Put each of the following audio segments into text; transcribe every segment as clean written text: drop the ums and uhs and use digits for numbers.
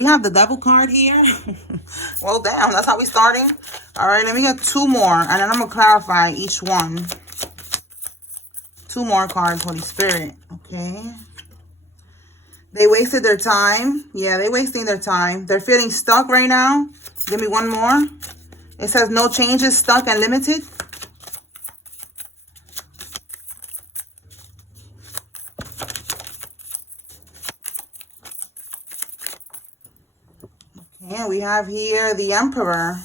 We have the devil card here. Well, damn, that's how we starting. All right, let me get 2 more, and then I'm going to clarify each one. 2 more cards, Holy Spirit. Okay. They wasted their time. Yeah, they're wasting their time. They're feeling stuck right now. Give me 1 more. It says no changes, stuck and limited. Okay, we have here the Emperor.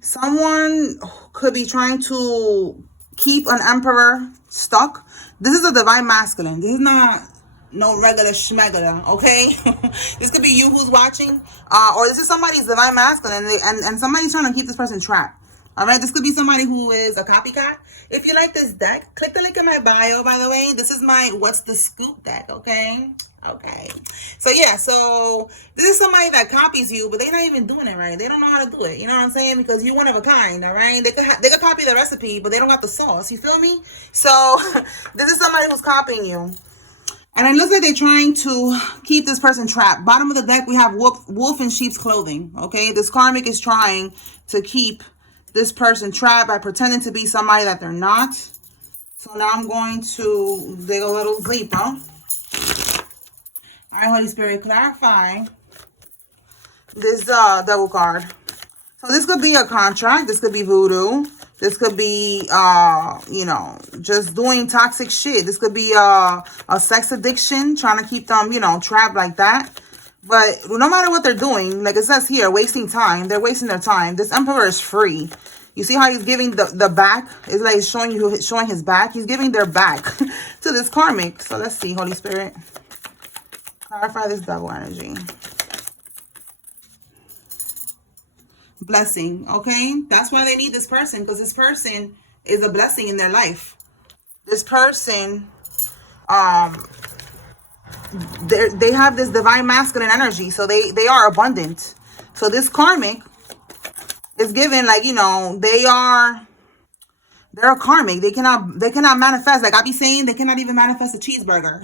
Someone could be trying to keep an Emperor stuck. This is a divine masculine. This is not no regular schmegula, okay? This could be you who's watching, or this is somebody's divine masculine, and somebody's trying to keep this person trapped. All right, this could be somebody who is a copycat. If you like this deck, click the link in my bio, by the way. This is my What's the Scoop deck, okay? Okay. So, yeah, so this is somebody that copies you, but they're not even doing it right. They don't know how to do it. You know what I'm saying? Because you're one of a kind, all right? They could copy the recipe, but they don't got the sauce. You feel me? So, this is somebody who's copying you. And it looks like they're trying to keep this person trapped. Bottom of the deck, we have wolf in sheep's clothing, okay? This karmic is trying to keep this person trapped by pretending to be somebody that they're not. So now I'm going to dig a little deeper. All right, Holy Spirit, clarify this devil card. So this could be a contract. This could be voodoo. This could be, you know, just doing toxic shit. This could be a sex addiction, trying to keep them, you know, trapped like that. But no matter what they're doing, like it says here, wasting time. They're wasting their time. This Emperor is free. You see how he's giving the back? It's like showing his back. He's giving their back to this karmic. So let's see, Holy Spirit. Clarify this devil energy. Blessing, okay? That's why they need this person, because this person is a blessing in their life. This person, they have this divine masculine energy, so they are abundant. So this karmic is given, like, you know, they're a karmic. They cannot manifest. Like I be saying, they cannot even manifest a cheeseburger.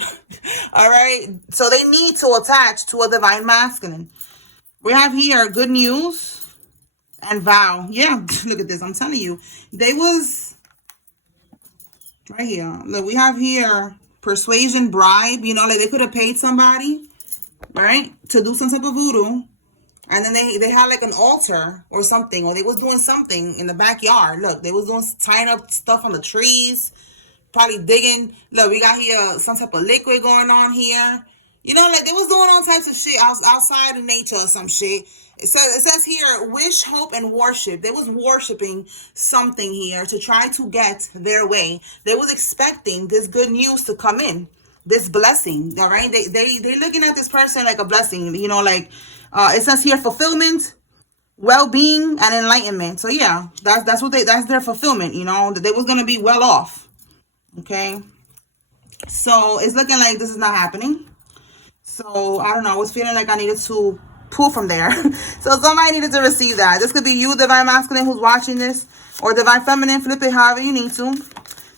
All right. So they need to attach to a divine masculine. We have here good news and vow. Yeah, look at this. I'm telling you, they was right here. Look, we have here persuasion, bribe. You know, like they could have paid somebody, right, to do some type of voodoo. And then they had like an altar or something, or they was doing something in the backyard. Look, they was doing tying up stuff on the trees, probably digging. Look, we got here some type of liquid going on here. You know, like they was doing all types of shit outside in nature or some shit. It says here, wish, hope, and worship. They was worshiping something here to try to get their way. They was expecting this good news to come in, this blessing. All right, they looking at this person like a blessing. You know, like. It says here fulfillment, well-being, and enlightenment. So yeah, that's their fulfillment, you know, that they was gonna be well off. Okay. So it's looking like this is not happening. So I don't know, I was feeling like I needed to pull from there. So somebody needed to receive that. This could be you, divine masculine, who's watching this, or divine feminine, flip it however you need to.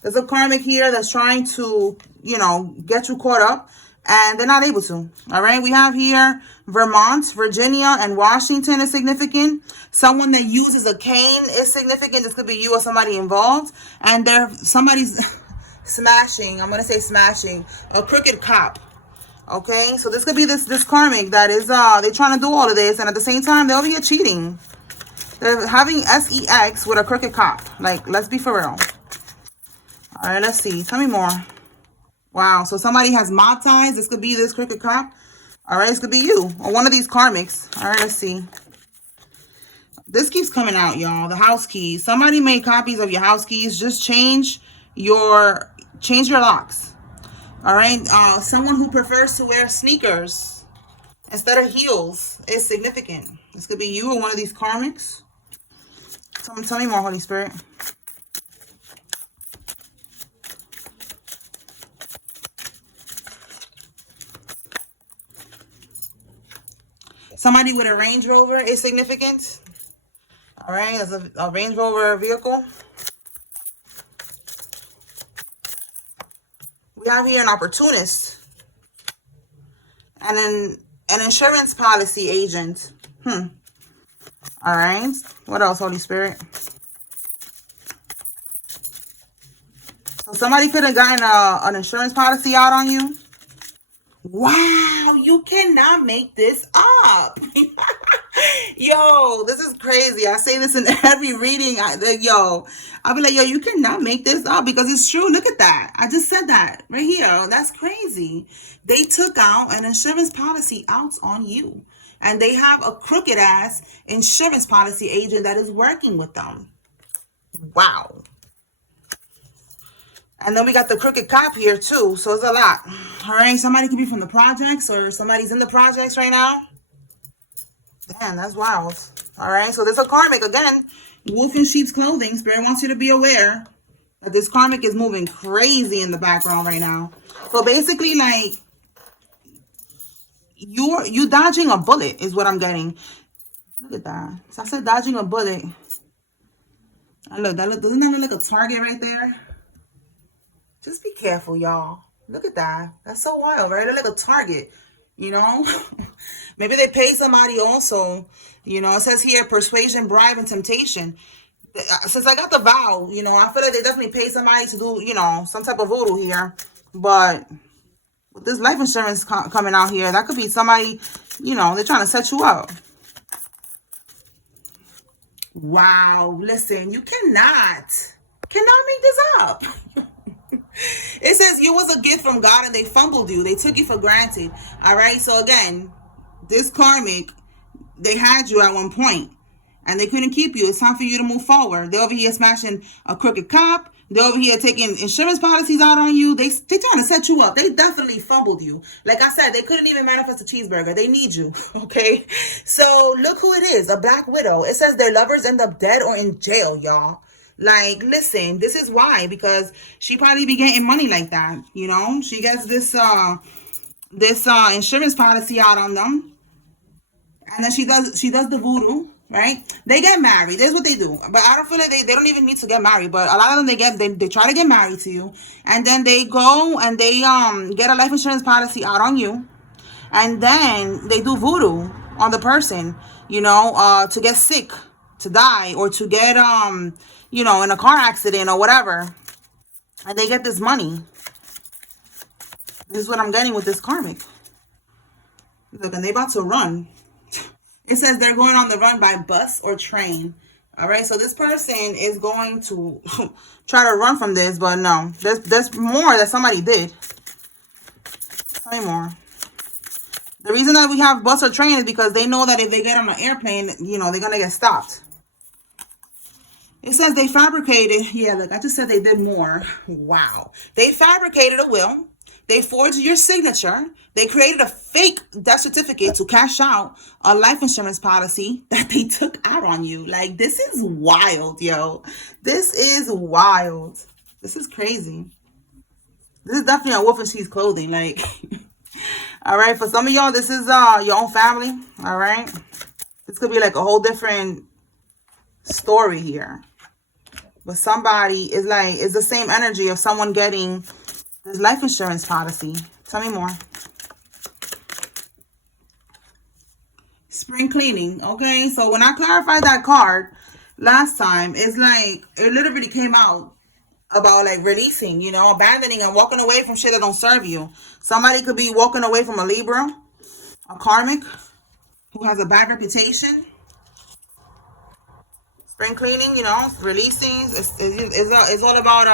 There's a karmic here that's trying to, you know, get you caught up. And they're not able to. All right. We have here Vermont, Virginia, and Washington is significant. Someone that uses a cane is significant. This could be you or somebody involved. And somebody's smashing. I'm going to say smashing a crooked cop. Okay. So this could be this karmic that is, they're trying to do all of this. And at the same time, they'll be cheating. They're having sex with a crooked cop. Like, let's be for real. All right. Let's see. Tell me more. Wow, so somebody has mob ties. This could be this crooked cop. All right, this could be you or one of these karmics. All right, let's see. This keeps coming out, y'all. The house keys. Somebody made copies of your house keys. Just change your locks. All right. Someone who prefers to wear sneakers instead of heels is significant. This could be you or one of these karmics. Tell me more, Holy Spirit. Somebody with a Range Rover is significant. All right, there's a Range Rover vehicle. We have here an opportunist. And then An insurance policy agent. All right. What else, Holy Spirit? So somebody could have gotten an insurance policy out on you. Wow, you cannot make this up. Yo, this is crazy. I say this in every reading. I'll be like, yo, you cannot make this up because it's true. Look at that. I just said that right here. That's crazy. They took out an insurance policy out on you. And they have a crooked ass insurance policy agent that is working with them. Wow. And then we got the crooked cop here too. So it's a lot. All right. Somebody could be from the projects or somebody's in the projects right now. Damn, that's wild. All right. So there's a karmic. Again, wolf in sheep's clothing. Spirit wants you to be aware that this karmic is moving crazy in the background right now. So basically, like, you dodging a bullet is what I'm getting. Look at that. So I said dodging a bullet. And look, doesn't that look like a target right there? Just be careful, y'all. Look at that. That's so wild, right? They're like a target, you know? Maybe they pay somebody also. You know, it says here, persuasion, bribe, and temptation. Since I got the vow, you know, I feel like they definitely pay somebody to do, you know, some type of voodoo here. But with this life insurance coming out here, that could be somebody, you know, they're trying to set you up. Wow. Listen, you cannot make this up. It says you was a gift from God and they fumbled you. They took you for granted. All right. So again, this karmic, they had you at one point and they couldn't keep you. It's time for you to move forward. They're over here smashing a crooked cop. They're over here taking insurance policies out on you. They trying to set you up. They definitely fumbled you. Like I said, they couldn't even manifest a cheeseburger. They need you. Okay. So look who it is. A black widow. It says their lovers end up dead or in jail, y'all. Like, listen, this is why, because she probably be getting money like that, you know? She gets this insurance policy out on them. And then she does the voodoo, right? They get married. That's what they do. But I don't feel like they don't even need to get married. But a lot of them, they try to get married to you. And then they go and they get a life insurance policy out on you. And then they do voodoo on the person, you know, to get sick, to die, or to get you know, in a car accident or whatever. And they get this money. This is what I'm getting with this karmic. Look, and they about to run. It says they're going on the run by bus or train. All right, so this person is going to try to run from this, but no. There's more that somebody did. Tell me more. The reason that we have bus or train is because they know that if they get on an airplane, you know, they're going to get stopped. It says they fabricated. Yeah, look, I just said they did more. Wow. They fabricated a will. They forged your signature. They created a fake death certificate to cash out a life insurance policy that they took out on you. Like, this is wild, yo. This is wild. This is crazy. This is definitely a wolf in sheep's clothing. Like, all right, for some of y'all, this is your own family. All right. This could be like a whole different story here. But somebody is like, it's the same energy of someone getting this life insurance policy. Tell me more. Spring cleaning. Okay, so when I clarified that card last time, it's like, it literally came out about like releasing, you know, abandoning and walking away from shit that don't serve you. Somebody could be walking away from a Libra, a karmic, who has a bad reputation. Spring cleaning, you know, releasing. It's all about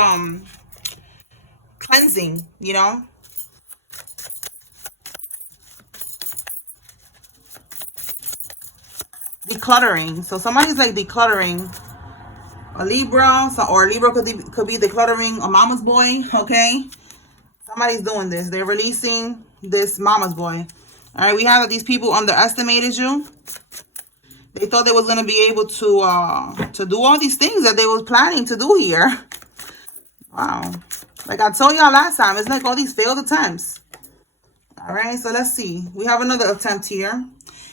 cleansing, you know. Decluttering. So somebody's like decluttering a Libra, or a Libra could be decluttering a mama's boy. Okay, somebody's doing this. They're releasing this mama's boy. All right, we have that these people underestimated you. They thought they was gonna be able to do all these things that they was planning to do here. Wow. Like I told y'all last time, it's like all these failed attempts. All right, so let's see. We have another attempt here.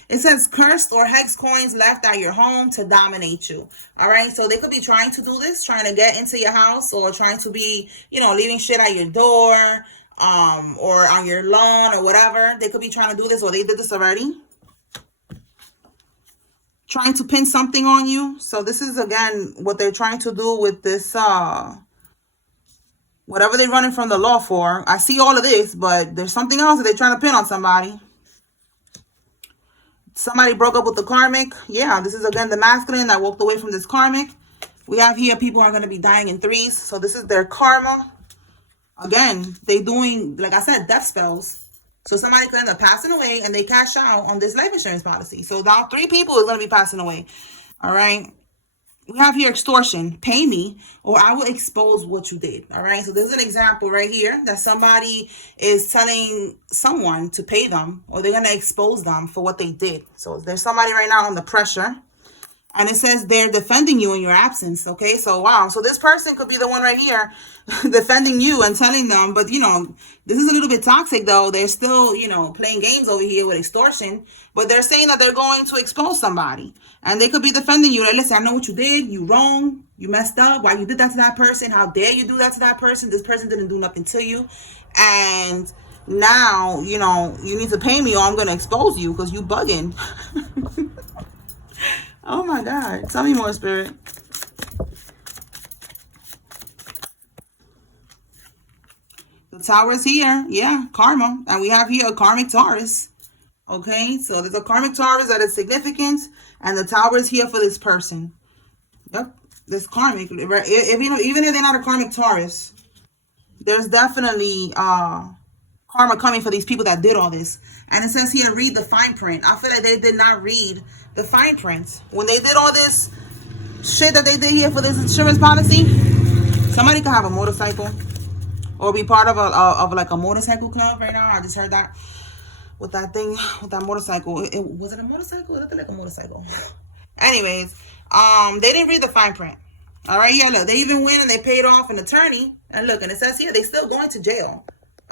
It says cursed or hex coins left at your home to dominate you. All right, so they could be trying to do this, trying to get into your house, or trying to be, you know, leaving shit at your door. or on your lawn or whatever. They could be trying to do this, or they did this already. Trying to pin something on you. So this is, again, what they're trying to do with this, whatever they're running from the law for. I see all of this, but there's something else that they're trying to pin on somebody. Somebody broke up with the karmic. Yeah, this is, again, the masculine that walked away from this karmic. We have here people are going to be dying in threes. So this is their karma. Again, they doing, like I said, death spells. So somebody could end up passing away and they cash out on this life insurance policy. So now 3 people is going to be passing away. All right. We have here extortion. Pay me or I will expose what you did. All right. So this is an example right here that somebody is telling someone to pay them, or they're going to expose them for what they did. So there's somebody right now under pressure. And it says they're defending you in your absence. Okay, so wow. So this person could be the one right here defending you and telling them. But, you know, this is a little bit toxic, though. They're still, you know, playing games over here with extortion. But they're saying that they're going to expose somebody. And they could be defending you. Like, listen, I know what you did. You wrong. You messed up. Why you did that to that person? How dare you do that to that person? This person didn't do nothing to you. And now, you know, you need to pay me or I'm going to expose you because you bugging. Oh my God. Tell me more, Spirit. The Tower is here. Yeah, karma. And we have here a karmic Taurus. Okay, so there's a karmic Taurus that is significant. And the Tower is here for this person. Yep, this karmic. Even if they're not a karmic Taurus, there's definitely karma coming for these people that did all this. And it says here, read the fine print. I feel like they did not read the fine print. When they did all this shit that they did here for this insurance policy, somebody could have a motorcycle or be part of like a motorcycle club right now. I just heard that with that thing, with that motorcycle. Was it a motorcycle? It looked like a motorcycle. Anyways, they didn't read the fine print. All right, yeah, look, they even went and they paid off an attorney. And look, and it says here, they still going to jail.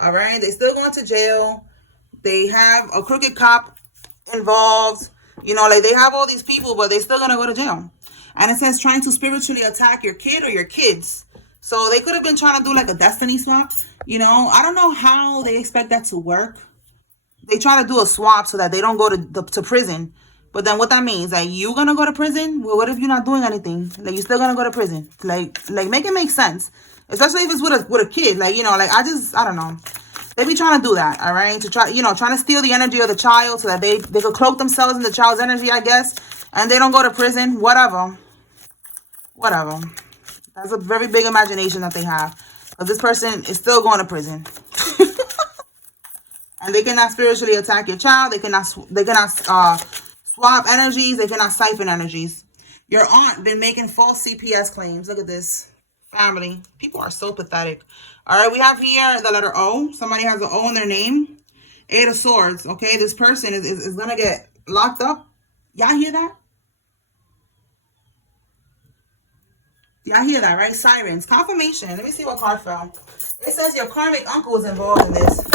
All right, they still going to jail. They have a crooked cop involved. You know, like they have all these people, but they're still going to go to jail. And it says trying to spiritually attack your kid or your kids. So they could have been trying to do like a destiny swap. You know, I don't know how they expect that to work. They try to do a swap so that they don't go to prison. But then what that means, like, you going to go to prison? Well, what if you're not doing anything? Like, you're still going to go to prison. Like make it make sense. Especially if it's with a kid. Like, you know, like, I don't know. They be trying to do that, all right? To try, you know, trying to steal the energy of the child so that they could cloak themselves in the child's energy, I guess. And they don't go to prison. Whatever. That's a very big imagination that they have. Because this person is still going to prison. And they cannot spiritually attack your child. They cannot swap energies. They cannot siphon energies. Your aunt been making false CPS claims. Look at this. Family. People are so pathetic. All right, we have here the letter O. Somebody has an O in their name. 8 of Swords. Okay, this person is going to get locked up. Y'all hear that? Y'all hear that, right? Sirens. Confirmation. Let me see what card fell. It says your karmic uncle was involved in this.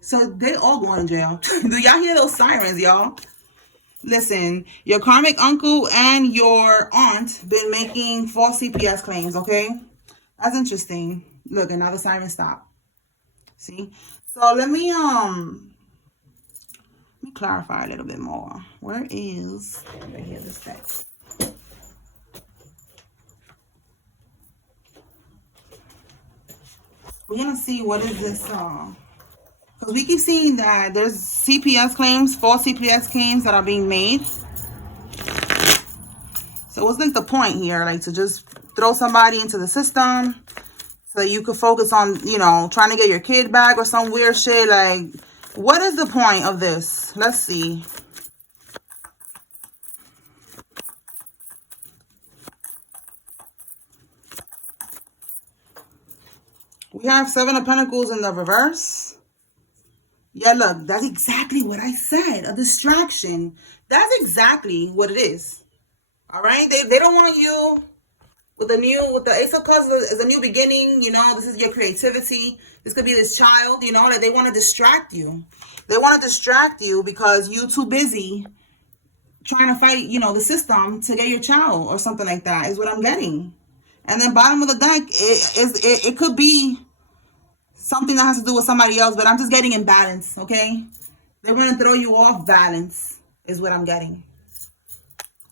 So they all going to jail. Do y'all hear those sirens, y'all? Listen, your karmic uncle and your aunt been making false CPS claims, okay? That's interesting. Look, and now the siren stopped. See? So let me clarify a little bit more. Where is right here this text? We're gonna see what is this because we keep seeing that there's CPS claims, false CPS claims that are being made. So what's like the point here? Like to just throw somebody into the system so that you could focus on, you know, trying to get your kid back or some weird shit. Like, what is the point of this? Let's see. We have 7 of Pentacles in the reverse. Yeah, look, that's exactly what I said. A distraction. That's exactly what it is. All right? They don't want you with the Ace of Cups is a new beginning. You know, this is your creativity. This could be this child, you know, like they want to distract you. They want to distract you because you're too busy trying to fight, you know, the system to get your child or something like that is what I'm getting. And then bottom of the deck, it could be something that has to do with somebody else, but I'm just getting imbalance, okay? They're going to throw you off balance is what I'm getting.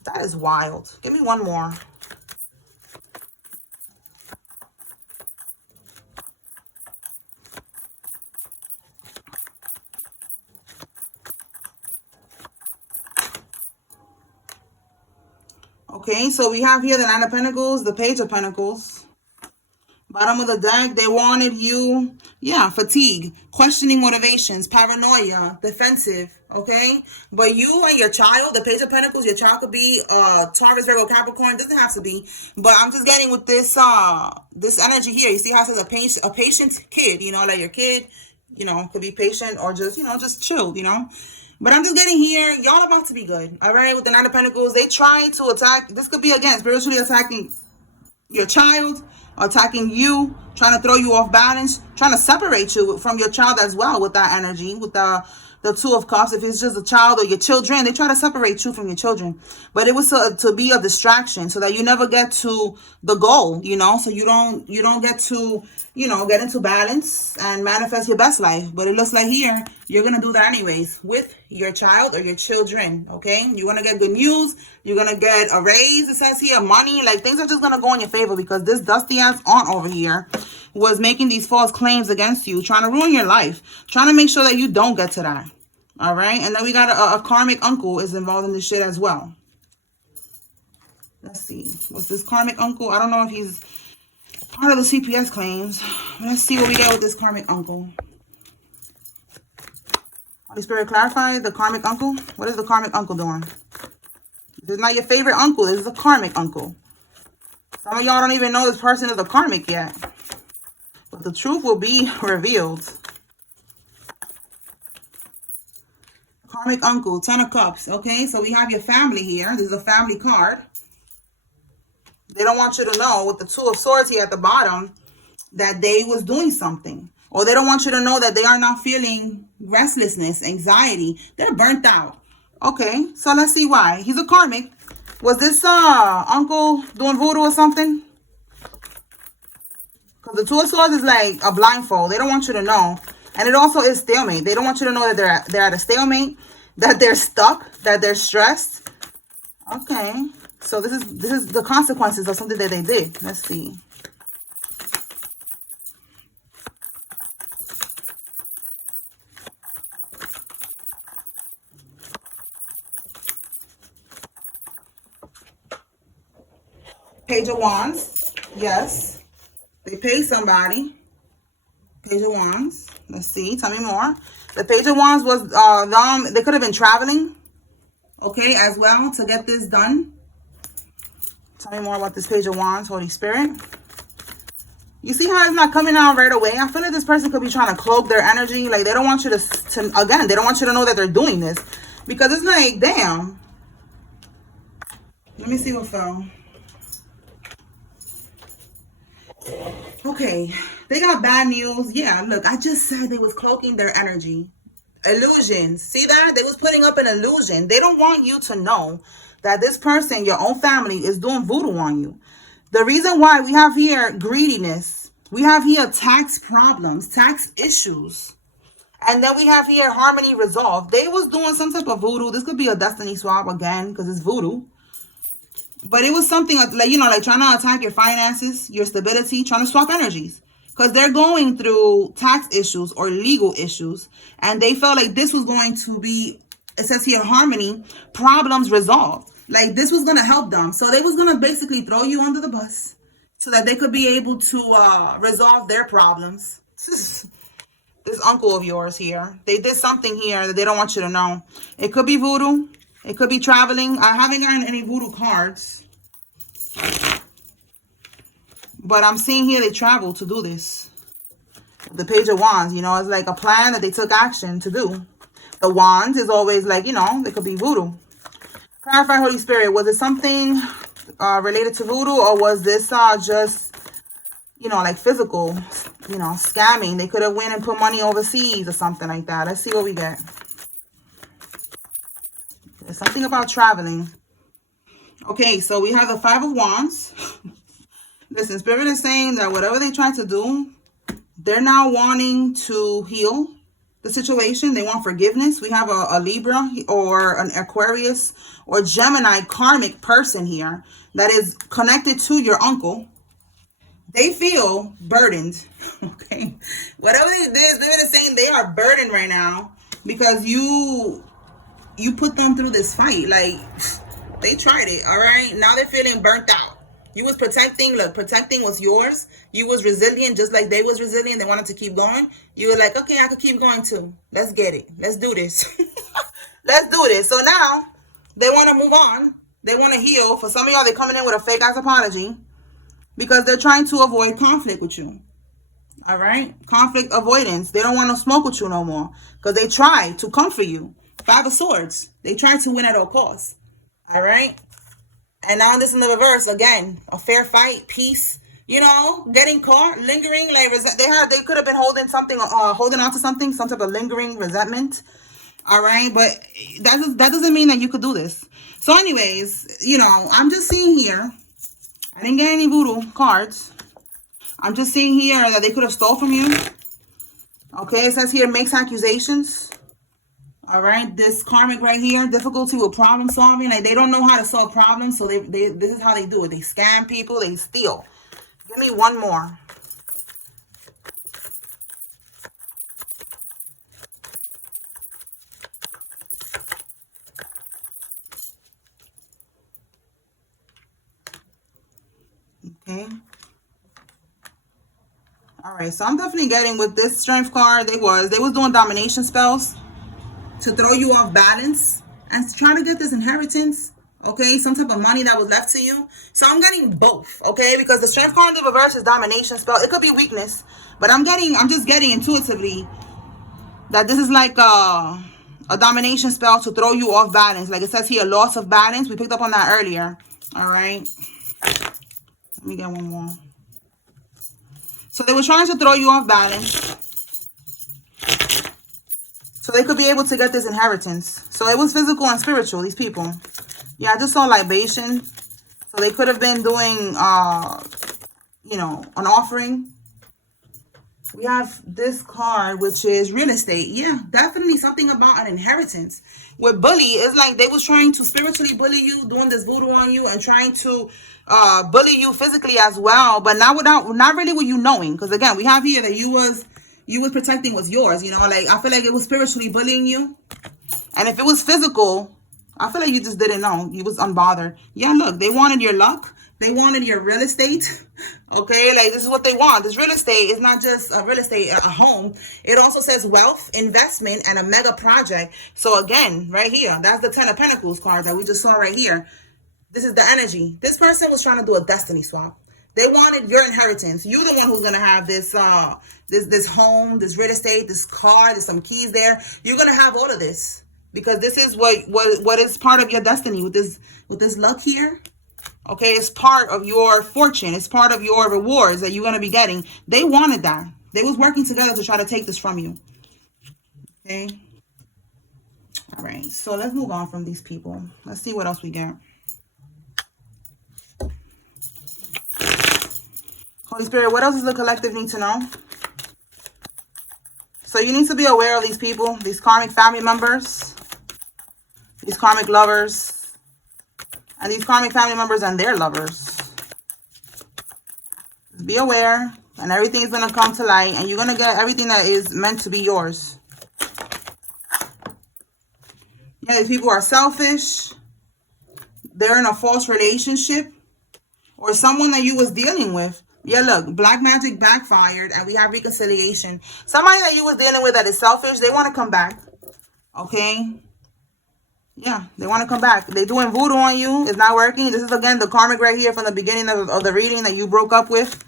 That is wild. Give me one more. Okay, so we have here the Nine of Pentacles, the Page of Pentacles. Bottom of the deck, they wanted you, yeah, fatigue, questioning motivations, paranoia, defensive, okay? But you and your child, the Page of Pentacles, your child could be Taurus, Virgo, Capricorn, doesn't have to be. But I'm just getting with this this energy here. You see how it says a patient kid, you know, like your kid, you know, could be patient or just, you know, just chilled, you know? But I'm just getting here, y'all about to be good, all right? With the Nine of Pentacles, they try to attack. This could be, again, spiritually attacking your child, attacking you, trying to throw you off balance, trying to separate you from your child as well with that energy, with the Two of Cups. If it's just a child or your children, they try to separate you from your children. But it was to be a distraction so that you never get to the goal, you know, so you don't get to, you know, get into balance and manifest your best life. But it looks like here, you're going to do that anyways with your child or your children, okay? You're going to get good news. You're going to get a raise, it says here, money. Like, things are just going to go in your favor because this dusty-ass aunt over here was making these false claims against you, trying to ruin your life, trying to make sure that you don't get to that, all right? And then we got a karmic uncle is involved in this shit as well. Let's see. What's this karmic uncle? I don't know if he's part of the CPS claims. Let's see what we get with this karmic uncle. Holy Spirit, clarify the karmic uncle. What is the karmic uncle doing? This is not your favorite uncle. This is a karmic uncle. Some of y'all don't even know this person is a karmic yet. But the truth will be revealed. Karmic uncle, 10 of Cups. Okay, so we have your family here. This is a family card. They don't want you to know with the Two of Swords here at the bottom that they was doing something. Or they don't want you to know that they are not feeling restlessness, anxiety. They're burnt out. Okay, so let's see why. He's a karmic. Was this uncle doing voodoo or something? Because the Two of Swords is like a blindfold. They don't want you to know. And it also is stalemate. They don't want you to know that they're at a stalemate, that they're stuck, that they're stressed. Okay. So this is the consequences of something that they did. Let's see. Page of Wands. Yes. They pay somebody. Page of Wands. Let's see. Tell me more. The Page of Wands was them. They could have been traveling. Okay, as well, to get this done. Tell me more about this Page of Wands, Holy Spirit. You see how it's not coming out right away? I feel like this person could be trying to cloak their energy. Like, they don't want you to again, they don't want you to know that they're doing this. Because it's like, damn. Let me see what fell. Okay, they got bad news. Yeah, look, I just said they was cloaking their energy. Illusions. See that? They was putting up an illusion. They don't want you to know that this person, your own family, is doing voodoo on you. The reason why we have here greediness, we have here tax problems, tax issues, and then we have here harmony resolved. They was doing some type of voodoo. This could be a destiny swap again because it's voodoo. But it was something like, you know, like trying to attack your finances, your stability, trying to swap energies. Because they're going through tax issues or legal issues. And they felt like this was going to be, it says here, harmony, problems resolved. Like this was going to help them. So they was going to basically throw you under the bus so that they could be able to resolve their problems. This uncle of yours here, they did something here that they don't want you to know. It could be voodoo. It could be traveling. I haven't gotten any voodoo cards. But I'm seeing here they traveled to do this. The Page of Wands, you know, it's like a plan that they took action to do. The Wands is always like, you know, they could be voodoo. Clarify, Holy Spirit. Was it something related to voodoo, or was this just, you know, like physical, you know, scamming? They could have went and put money overseas or something like that. Let's see what we get. There's something about traveling. Okay, so we have the Five of Wands. Listen, Spirit is saying that whatever they try to do, they're now wanting to heal the situation. They want forgiveness. We have a Libra or an Aquarius or Gemini karmic person here that is connected to your uncle. They feel burdened. Okay, whatever they did, they're saying they are burdened right now because you put them through this fight. Like, they tried it. All right, now they're feeling burnt out. You was protecting. Look, protecting was yours. You was resilient just like they was resilient. They wanted to keep going. You were like, okay, I could keep going too. Let's get it. Let's do this. Let's do this. So now they want to move on. They want to heal. For some of y'all, they're coming in with a fake ass apology because they're trying to avoid conflict with you. All right, conflict avoidance. They don't want to smoke with you no more because they tried to come for you. Five of Swords. They tried to win at all costs. All right. And now this in the reverse again. A fair fight, peace. You know, getting caught, lingering. Like they could have been holding something, holding on to something, some type of lingering resentment. All right, but that doesn't mean that you could do this. So, anyways, you know, I'm just seeing here. I didn't get any voodoo cards. I'm just seeing here that they could have stole from you. Okay, it says here makes accusations. All right, this karmic right here, difficulty with problem solving. Like, they don't know how to solve problems, so this is how they do it. They scam people, they steal. Give me one more. Okay. All right, so I'm definitely getting with this strength card, they was doing domination spells to throw you off balance and try to get this inheritance, okay, some type of money that was left to you. So I'm getting both, okay, because the strength card in the reverse is domination spell. It could be weakness, but I'm just getting intuitively that this is like a domination spell to throw you off balance. Like it says here, loss of balance. We picked up on that earlier. All right, let me get one more. So they were trying to throw you off balance so they could be able to get this inheritance. So it was physical and spiritual, these people. Yeah, I just saw libation. So they could have been doing, you know, an offering. We have this card, which is real estate. Yeah, definitely something about an inheritance. With bully, it's like they was trying to spiritually bully you, doing this voodoo on you, and trying to bully you physically as well. But not really with you knowing. Because again, we have here that you was protecting what's yours, you know, like I feel like it was spiritually bullying you. And if it was physical, I feel like you just didn't know. You was unbothered. Yeah, look, they wanted your luck. They wanted your real estate. Okay, like this is what they want. This real estate is not just a real estate, a home. It also says wealth, investment, and a mega project. So again, right here, that's the 10 of Pentacles card that we just saw right here. This is the energy. This person was trying to do a destiny swap. They wanted your inheritance. You're the one who's gonna have this this home, this real estate, this car, there's some keys there. You're gonna have all of this because this is what is part of your destiny with this luck here. Okay, it's part of your fortune. It's part of your rewards that you're gonna be getting. They wanted that. They was working together to try to take this from you. Okay. All right. So let's move on from these people. Let's see what else we get. Holy Spirit, what else does the collective need to know? So you need to be aware of these people, these karmic family members, these karmic lovers, and these karmic family members and their lovers. Be aware, and everything is going to come to light, and you're going to get everything that is meant to be yours. Yeah, these people are selfish. They're in a false relationship, or someone that you was dealing with. Yeah, look, black magic backfired, and we have reconciliation. Somebody that you was dealing with that is selfish, they want to come back. Okay? Yeah, they want to come back. They're doing voodoo on you. It's not working. This is, again, the karmic right here from the beginning of the reading that you broke up with.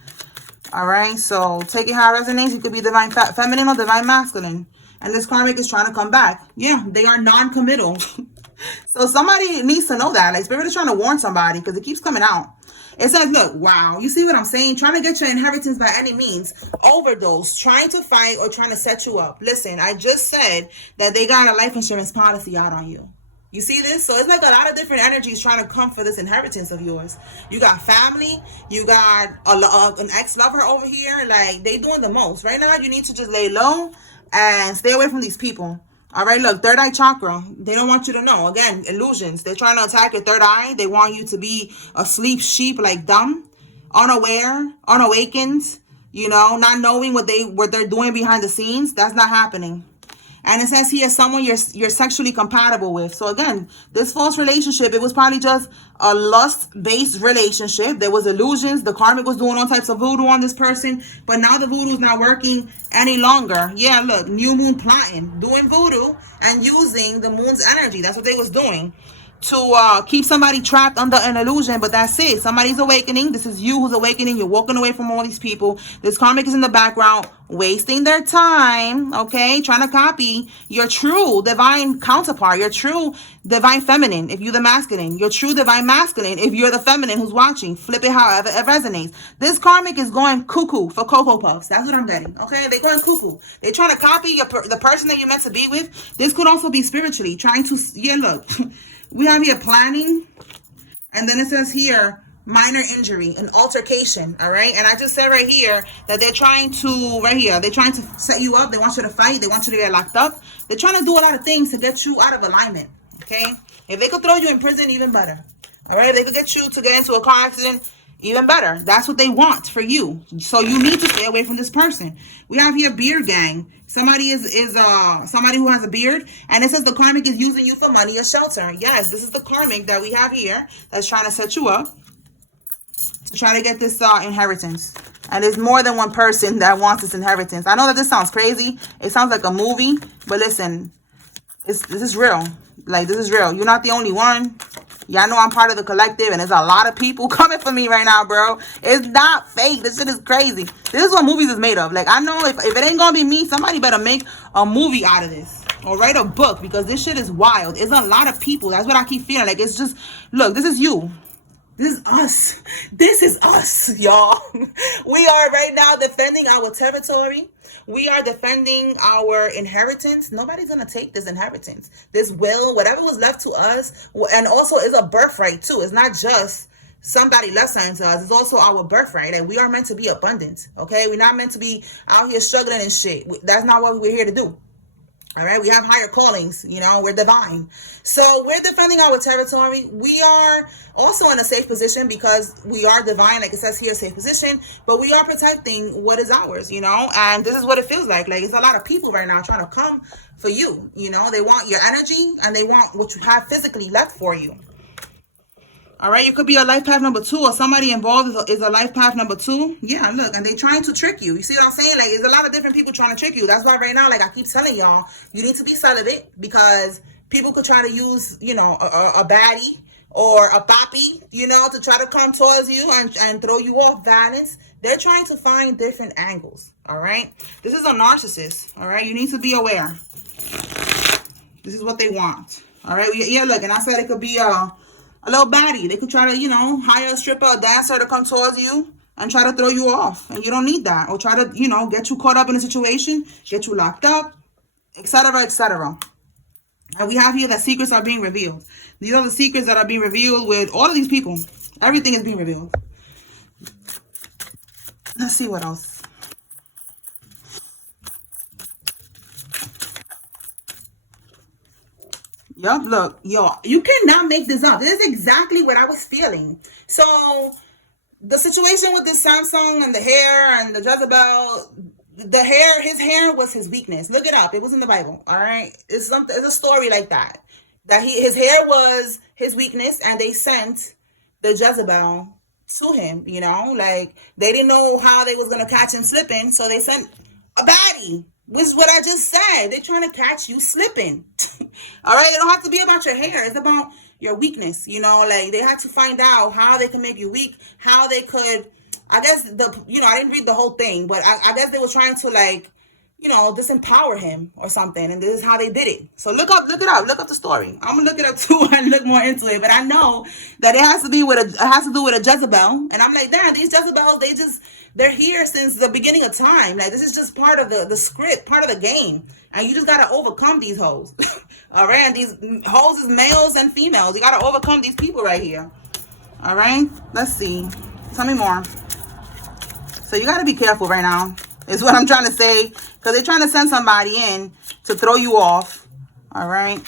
All right? So, take it how it resonates. You could be divine feminine or divine masculine. And this karmic is trying to come back. Yeah, they are non-committal. So, somebody needs to know that. Like, Spirit is trying to warn somebody because it keeps coming out. It says, look, wow, you see what I'm saying? Trying to get your inheritance by any means. Overdose, trying to fight or trying to set you up. Listen, I just said that they got a life insurance policy out on you. You see this? So it's like a lot of different energies trying to come for this inheritance of yours. You got family, you got an ex-lover over here. Like, they doing the most. Right now, you need to just lay low and stay away from these people. All right, look, third eye chakra. They don't want you to know. Again, illusions. They're trying to attack your third eye. They want you to be asleep, sheep, like dumb, unaware, unawakened, not knowing what they're doing behind the scenes. That's not happening. And it says here, someone you're sexually compatible with. So again, this false relationship, it was probably just a lust-based relationship. There was illusions. The karmic was doing all types of voodoo on this person. But now the voodoo is not working any longer. Yeah, look, new moon plotting, doing voodoo and using the moon's energy. That's what they was doing to keep somebody trapped under an illusion. But that's it. Somebody's awakening. This is you who's awakening. You're walking away from all these people. This karmic is in the background wasting their time, okay, trying to copy your true divine counterpart, your true divine feminine if you're the masculine, your true divine masculine if you're the feminine who's watching. Flip it however it resonates. This karmic is going cuckoo for Cocoa Puffs. That's what I'm getting, okay? They're going cuckoo. They're trying to copy the person that you're meant to be with. This could also be spiritually trying to, yeah, look. We have here planning, and then it says here, minor injury, an altercation, all right? And I just said right here that they're trying to, they're trying to set you up. They want you to fight. They want you to get locked up. They're trying to do a lot of things to get you out of alignment, okay? If they could throw you in prison, even better, all right? If they could get you to get into a car accident, even better. That's what they want for you. So you need to stay away from this person. We have here beard gang. Somebody is somebody who has a beard, and it says the karmic is using you for money or shelter. Yes, this is the karmic that we have here that's trying to set you up to try to get this inheritance. And there's more than one person that wants this inheritance. I know that this sounds crazy. It sounds like a movie, but listen, this is real. Like, this is real. You're not the only one. Y'all know I'm part of the collective, and there's a lot of people coming for me right now, bro. It's not fake. This shit is crazy. This is what movies is made of. Like, I know if it ain't gonna be me, somebody better make a movie out of this or write a book, because this shit is wild. It's a lot of people. That's what I keep feeling. Like, it's just, look, this is you. This is us. This is us, y'all. We are right now defending our territory. We are defending our inheritance. Nobody's going to take this inheritance. This will, whatever was left to us, and also is a birthright too. It's not just somebody left something to us. It's also our birthright. And we are meant to be abundant, okay? We're not meant to be out here struggling and shit. That's not what we're here to do. All right, we have higher callings, we're divine. So we're defending our territory. We are also in a safe position because we are divine, like it says here, safe position, but we are protecting what is ours, and this is what it feels like. Like, it's a lot of people right now trying to come for you, they want your energy and they want what you have physically left for you. All right, you could be a life path number 2, or somebody involved is a life path number 2. Yeah, look, and they trying to trick you. You see what I'm saying? Like, there's a lot of different people trying to trick you. That's why right now, like I keep telling y'all, you need to be celibate, because people could try to use, a baddie or a papi, to try to come towards you and throw you off balance. They're trying to find different angles, all right? This is a narcissist, all right? You need to be aware. This is what they want, all right? Yeah, look, and I said it could be a little baddie. They could try to, hire a stripper, a dancer to come towards you and try to throw you off. And you don't need that. Or try to, get you caught up in a situation, get you locked up, etc., etc. And we have here that secrets are being revealed. These are the secrets that are being revealed with all of these people. Everything is being revealed. Let's see what else. Yup, look, yo, you cannot make this up. This is exactly what I was feeling. So, the situation with this Samsung and the hair and the Jezebel, his hair was his weakness. Look it up. It was in the Bible, all right? It's a story like that. That his hair was his weakness, and they sent the Jezebel to him, Like, they didn't know how they was going to catch him slipping, so they sent a baddie. Which is what I just said. They're trying to catch you slipping. All right? It don't have to be about your hair. It's about your weakness. Like, they had to find out how they can make you weak. How they could, I guess, I didn't read the whole thing. But I guess they were trying to, like, you know, disempower him or something. And this is how they did it. So look it up, look up the story. I'm gonna look it up too and look more into it. But I know that it has to be with it has to do with a Jezebel. And I'm like, damn, these Jezebels, they're here since the beginning of time. Like, this is just part of the script, part of the game. And you just gotta overcome these hoes. All right, and these hoes is males and females. You gotta overcome these people right here. All right, let's see. Tell me more. So you gotta be careful right now, is what I'm trying to say, because they're trying to send somebody in to throw you off. All right.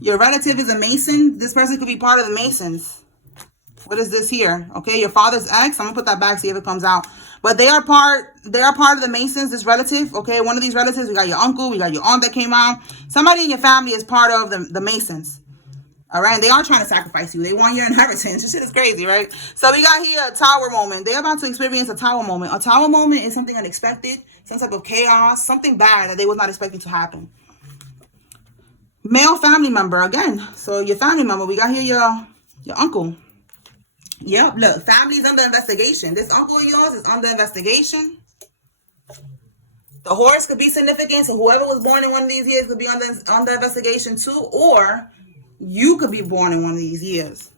Your relative is a Mason. This person could be part of the Masons. What is this here? Okay, your father's ex. I'm gonna put that back, see if it comes out. But they are part of the Masons, this relative. Okay, one of these relatives, we got your uncle, we got your aunt that came out. Somebody in your family is part of the Masons. All right, and they are trying to sacrifice you. They want your inheritance. This shit is crazy, right? So we got here a tower moment. They're about to experience a tower moment. A tower moment is something unexpected, some type of chaos, something bad that they was not expecting to happen. Male family member again. So your family member, we got here your uncle. Yep, look, family is under investigation. This uncle of yours is under investigation. The horse could be significant, so whoever was born in one of these years could be under investigation too, or you could be born in one of these years.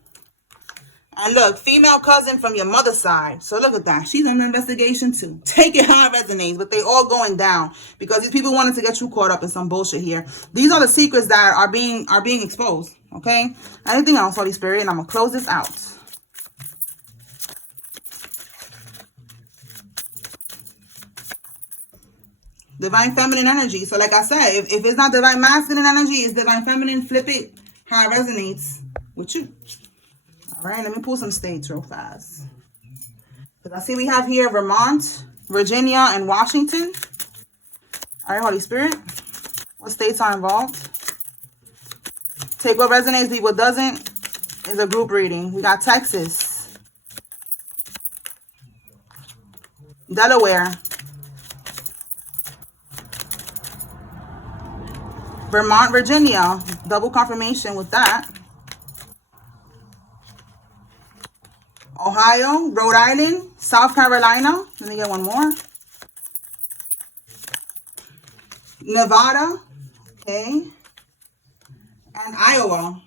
And look, female cousin from your mother's side. So look at that. She's under investigation too. Take it how it resonates, but they all going down because these people wanted to get you caught up in some bullshit here. These are the secrets that are being exposed. Okay. Anything else, Holy Spirit? And I'm gonna close this out. Divine feminine energy. So like I said, if it's not divine masculine energy, it's divine feminine. Flip it how it resonates with you. All right, let me pull some states real fast. Because I see we have here Vermont, Virginia, and Washington. All right, Holy Spirit. What states are involved? Take what resonates, leave what doesn't. Is a group reading. We got Texas, Delaware, Vermont, Virginia. Double confirmation with that. Ohio, Rhode Island, South Carolina. Let me get one more. Nevada, okay. And Iowa.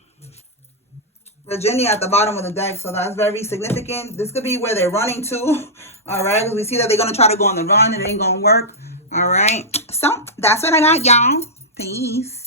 Virginia at the bottom of the deck, so that's very significant. This could be where they're running to. All right, because we see that they're going to try to go on the run and it ain't going to work. All right, so that's what I got, y'all. Peace.